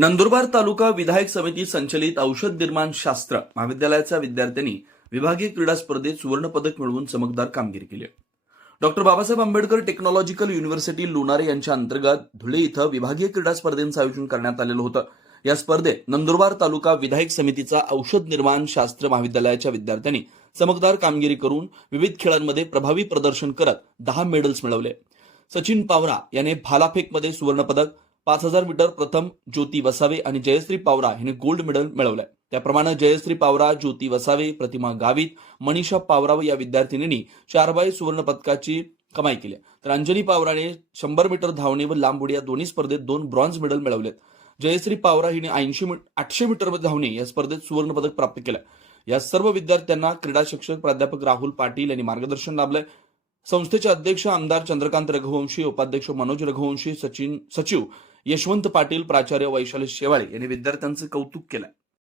नंदुरबार तालुका विधायक समिती संचलित औषध निर्माण शास्त्र महाविद्यालयाच्या विद्यार्थ्यांनी विभागीय क्रीडा स्पर्धेत सुवर्णपदक मिळवून चमकदार कामगिरी केली. Doctor Babasaheb Ambedkar technological university Lonare यांच्या अंतर्गत धुळे इथं विभागीय क्रीडा स्पर्धेचं आयोजन करण्यात आलेलं होतं. या स्पर्धेत नंदुरबार तालुका विधायक समितीचा औषध निर्माण शास्त्र महाविद्यालयाच्या विद्यार्थ्यांनी चमकदार कामगिरी करून विविध खेळांमध्ये प्रभावी प्रदर्शन करत 10 मेडल्स मिळवले. सचिन पावरा याने भालाफेकमध्ये सुवर्णपदक, 5000 मीटर प्रथम ज्योती वसावे आणि जयश्री पावरा हिने गोल्ड मेडल मिळवलंय. त्याप्रमाणे जयश्री पावरा, ज्योती वसावे, प्रतिमा गावित, मनीषा पावरा या विद्यार्थिनींनी 4x सुवर्ण पदकाची कमाई केली. तर अंजली पावराने 100 मीटर धावणे व लांब उडी या दोन्ही स्पर्धेत 2 ब्रॉन्झ मेडल मिळवलेत. जयश्री पावरा हिने 800 मीटर धावणे या स्पर्धेत सुवर्ण पदक प्राप्त केलं. या सर्व विद्यार्थ्यांना क्रीडा शिक्षक प्राध्यापक राहुल पाटील यांनी मार्गदर्शन लाभलंय. संस्थेचे अध्यक्ष आमदार चंद्रकांत रघुवंशी, उपाध्यक्ष मनोज रघुवंशी, सचिव यशवंत पाटील, प्राचार्य वैशाली शेवाळे यांनी विद्यार्थ्यांचे कौतुक केलं.